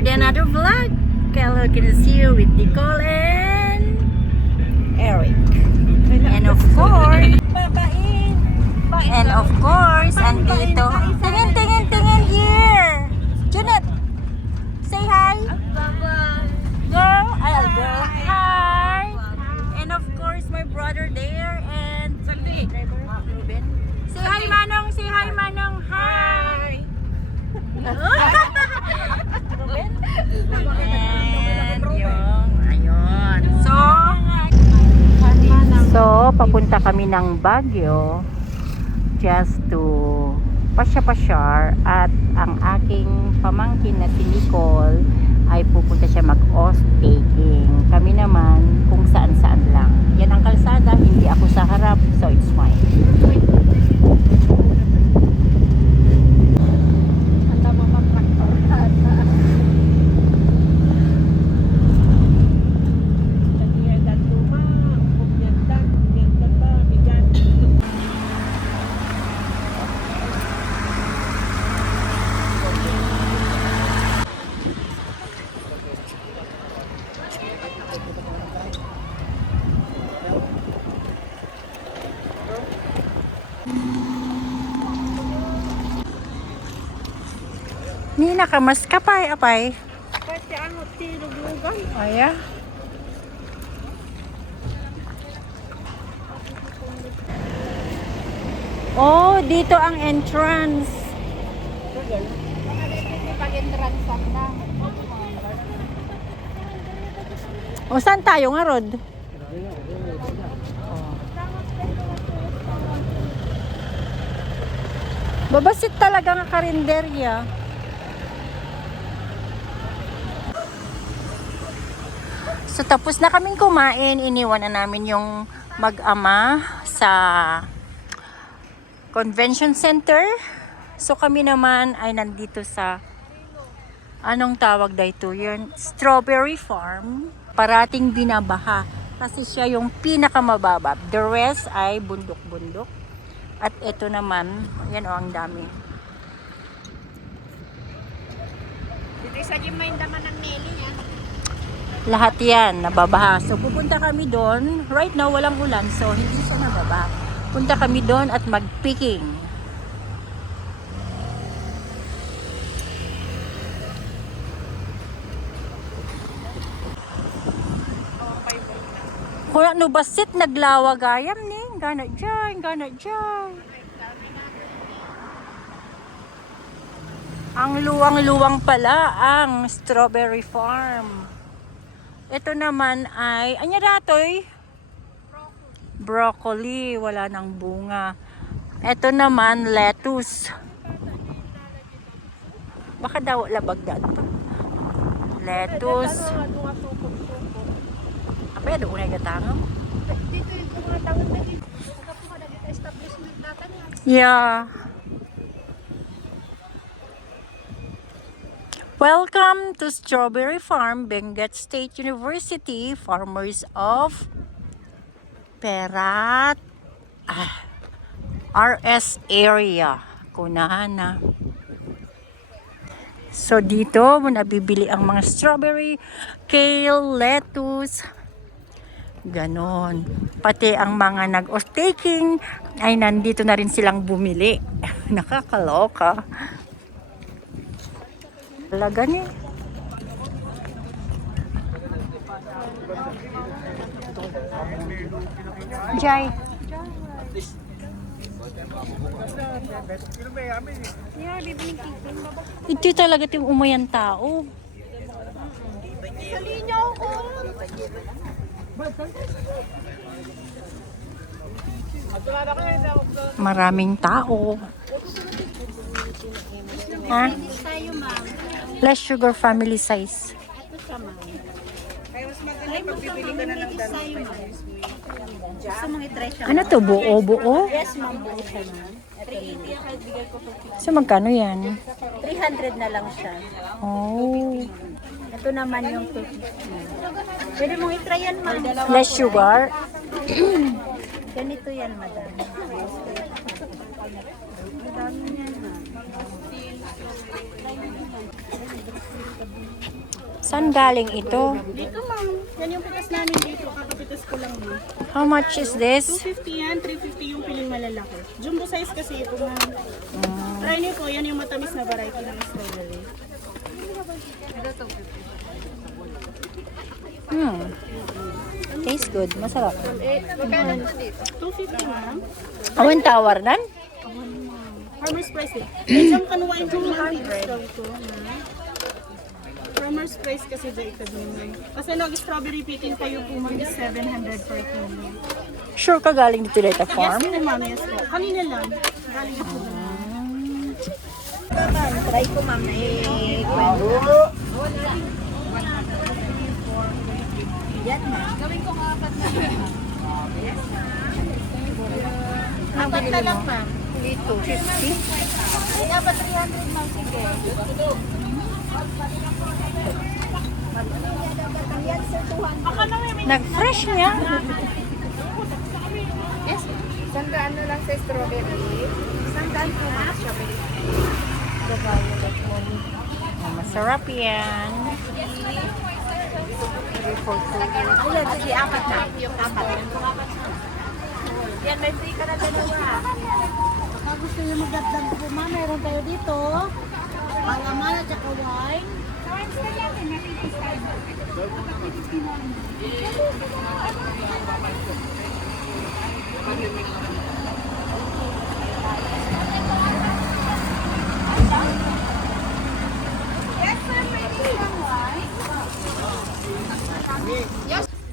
another day, another vlog. Hello, can I see you with Nicole and Eric. And of course, andito. Tingin here. Janet, say hi. Girl, girl, hi. And of course, my brother there and Ruben. Say hi, Manong. Say hi, Manong. Hi. Ruben. And yung, ayun. So, papunta kami ng Baguio just to pasya-pasyar at ang aking pamangkin na si Nicole ay pupunta siya mag-off taking. Kami naman kung saan-saan lang. Yan ang kalsada, hindi ako sa harap, so it's fine. Nina ka mas kapay apay. Pati ano tiluglugan. Aya. Oh, dito ang entrance. Pag-entrance na. O saan tayo nga, Rod? Babasit talaga nga karinderya. So tapos na kaming kumain, iniwan na namin yung mag-ama sa convention center. So kami naman ay nandito sa anong tawag dito yun? Strawberry Farm. Parating binabaha kasi siya yung pinakamababa. The rest ay bundok-bundok. At ito naman, yan o, ang dami. Dito isa yung may daman ng Nelly niya. Lahat yan, nababaha. So, pupunta kami doon. Right now, walang ulan. So, hindi siya nababaha. Punta kami doon at mag-picking. Kung ano basit, naglawa gayam ni. Gana dyan, gana dyan. Ang luwang-luwang pala ang Strawberry Farm. Ito naman ay, anya datoy? Broccoli, wala nang bunga. Ito naman, lettuce. Baka daw labagdad pa. Lettuce. Apa ya, doon ay gatangam? Dito yung mga tangan na dito. Establishment natin. Yeah. Welcome to Strawberry Farm, Benguet State University, Farmers of Perat, RS area, Kunana. So dito, nabibili ang mga strawberry, kale, lettuce, ganon. Pati ang mga nag-off-taking ay nandito na rin silang bumili. Nakakaloka. Talaga ni. Jai. Ito talaga yung umayan tao. Sa linyaw ko. Maraming tao. Ha? Tayo ma'am. Less sugar family size. Ito siya ma'am. Kaya mas maganda pag bibili ka na ng dami. Gusto mong i-try siya? Ano to? Buo-buo? Yes ma'am, buo siya ma'am. So magkano yan? 300 na lang siya. Oh. Ito naman yung 250. Pwede mong i-try yan ma'am. Less sugar? Ganito yan, madam. Madami yan, ha? Saan galing ito? Dito, ma'am. Yan yung pitas namin dito. Kakapitas ko lang, ma'am. How much is this? 250 yan, 350 yung piling malalaki. Jumbo size kasi ito, ma'am. Try niyo po, yan yung matamis na variety ng strawberry. Tastes good. Masarap. Magkano ito dito? 250, ma'am. Awan tawar nan? Farmer's price eh. Medyo kanuwain ko lang discount ko, ma'am. Farmer's price kasi dito din. Kasi nag-strawberry picking kayo po, ma'am, is 700 per kilo. Sure ka galing dito dito Yes farm? po, ma'am, yes po. Kanina lang. Galing po lang. Try ko ma'am na i-kwento. Yan ma'am. Gawin ko apat na. Apat na lang ma'am. Dito, 50. Ay, apat 300 ma'am. Sige. Yan sir, 200. Nag-fresh niya. Yes. Sandaan na lang sa strawberry. Sandaan po ma'am strawberry. Masarap yan. Ayan, sige, apat na. Apat. Yan, may free ka na dalawa. Baka gusto nyo magdagdag po, ma'am, meron tayo dito. Palaman at saka wine.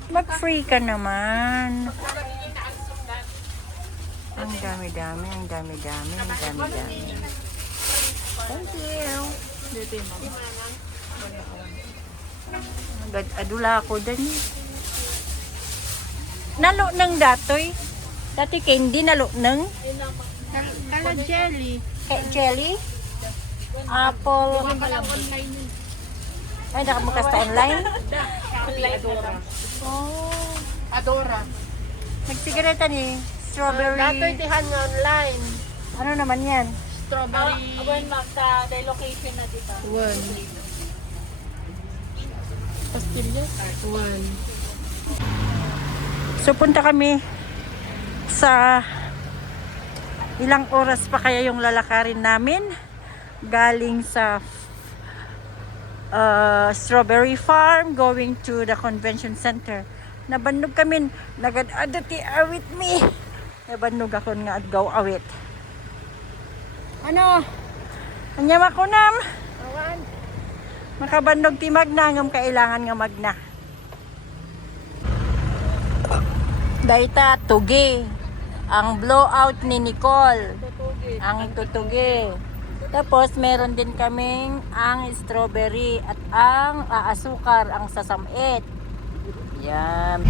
Mag-free ka naman. Ang dami-dami, ang dami-dami, ang dami-dami. Thank you. Adula ako din. Nalo nang datoy. Dati candy nalo nang. Kala jelly. Jelly. Apple. Ay, nakabukas ta online. Oh. Adora. Nagsigareta ni strawberry. Dato'y tihan nga online. Ano naman yan? Strawberry. Awan ma'am sa the location na dito. One. Pastillas? One. So punta kami sa ilang oras pa kaya yung lalakarin namin galing sa strawberry farm going to the convention center. Nabandog kami nagad-adati awit me. Nabandog ako nga adgaw awit. Ano? Anyam ako nam. Awan. Makabandog ti magna ngam kailangan nga magna. Dayta tugi. Ang blowout ni Nicole. Ang tutugi. Tapos meron din kaming ang strawberry at ang asukar, ang sasamit. Yan.